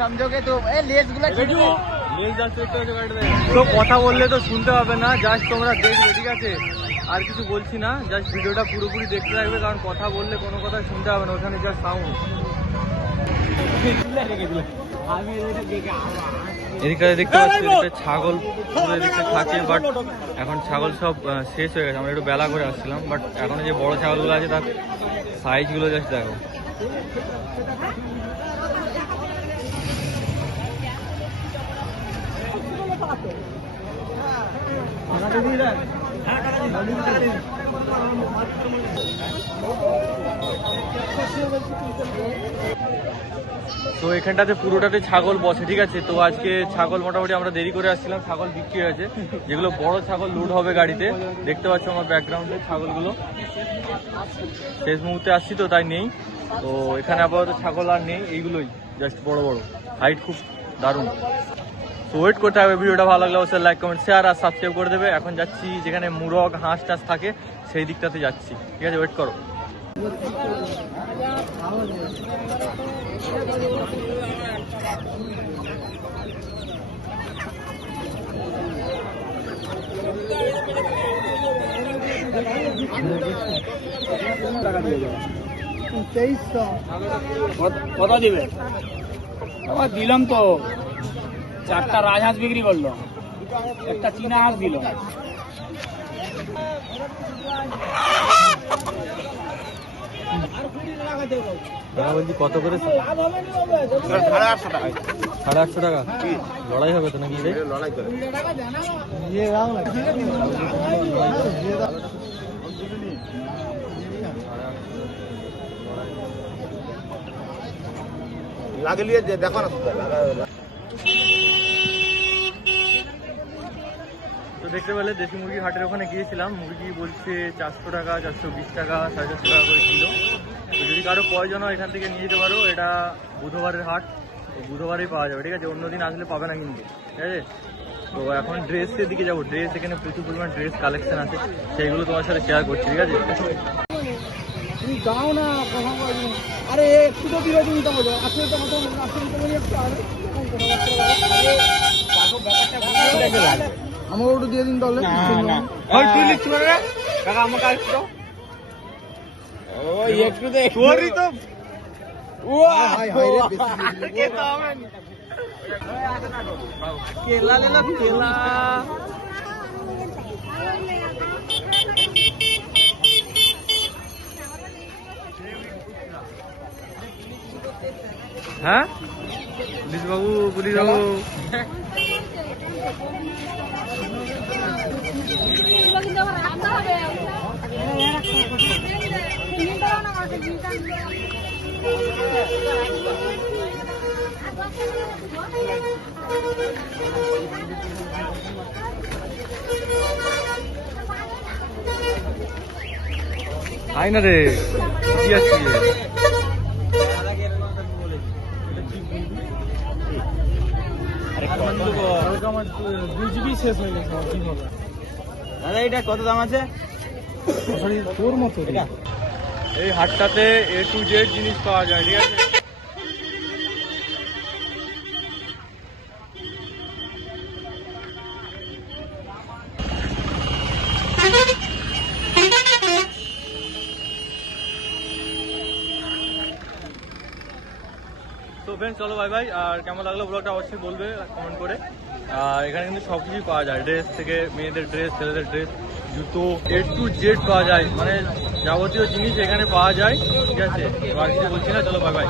समझोगे तो लेस गुला তো কথা বললে তো শুনতে হবে না, জাস্ট তোমরা দেখবে, ঠিক আছে? আর কিছু বলছি না, জাস্ট ভিডিওটা পুরোপুরি দেখতে থাকবে, কারণ কথা বললে কোনো কথা শুনতে হবে না, ওখানে যা সাউন্ড। এদিকে দেখতে পাচ্ছি এদিকে ছাগল পুরো এদিকে থাকে, বাট এখন ছাগল সব শেষ হয়ে গেছে। আমরা একটু বেলা করে আসছিলাম, বাট এখন যে বড় ছাগলগুলো আছে তার সাইজগুলো জাস্ট দেখো। তো এখানটাতে পুরোটাতে ছাগল বসে, ঠিক আছে? তো আজকে ছাগল মোটামুটি আমরা দেরি করে আসছিলাম, ছাগল বিক্রি হয়েছে। যেগুলো বড় ছাগল লোড হবে গাড়িতে, দেখতে পাচ্ছ আমার ব্যাকগ্রাউন্ডে ছাগলগুলো। শেষ মুহূর্তে আসছি তো তাই নেই। তো এখানে আপাতত ছাগল আর নেই, এইগুলোই জাস্ট বড় বড়, হাইট খুব দারুণ। তো ওয়েট করতে হবে। ভিডিওটা ভালো লাগলে অবশ্যই লাইক কমেন্ট শেয়ার আর সাবস্ক্রাইব করে দেবে। এখন যাচ্ছি যেখানে মুরগ হাঁস টাস থাকে সেই দিকটাতে যাচ্ছি, ঠিক আছে? ওয়েট করো। কত দিবে? দিলাম তো, 4টা রাজহাঁস বিক্রি করলো, একটা চীনা হাঁস দিল। বলছি কত করে? 850 টাকা। 850 টাকা? লড়াই হবে তো নাকি? লড়াই করে লাগলিয়ে দেখো না। তো দেখতে পেলে দেশি মুরগির হাটের ওখানে গিয়েছিলাম, মুরগি বলছে 400 টাকা, 420 টাকা, 450 টাকা করে কিলো। তো যদি কারো প্রয়োজন হয় এখান থেকে নিয়ে যেতে পারো। এটা বুধবারের হাট, বুধবারেই পাওয়া যাবে, ঠিক আছে? অন্যদিন আসলে পাবে না কিন্তু, ঠিক আছে? তো এখন ড্রেসের দিকে যাবো। ড্রেস এখানে প্রচুর পরিমাণ ড্রেস কালেকশন আছে, সেইগুলো তোমার সাথে শেয়ার করছি, ঠিক আছে? তুমি যাও না, আরে একটু তো বিরোধী নিতে হবে। আসলে তো আমার ওটা দিয়ে দিন তাহলে। একটু তো কেলা লেলা কেলা। হ্যাঁ police Babu, police Babu. I না রে, কি আসছি? শেষ হয়ে গেছে। দাদা এটা কত দাম আছে? তোর মতো এই হাটটাতে A to Z জিনিস পাওয়া যায়, ঠিক আছে? তো ফ্রেন্ডস চলো বাই বাই। আর কেমন লাগলো ব্লগটা অবশ্যই বলবে কমেন্ট করে। আর এখানে কিন্তু সব কিছুই পাওয়া যায়, ড্রেস থেকে মেয়েদের ড্রেস, ছেলেদের ড্রেস, জুতো, A to Z পাওয়া যায়, মানে যাবতীয় জিনিস এখানে পাওয়া যায়, ঠিক আছে? আর কিছু বলছি না, চলো বাই বাই।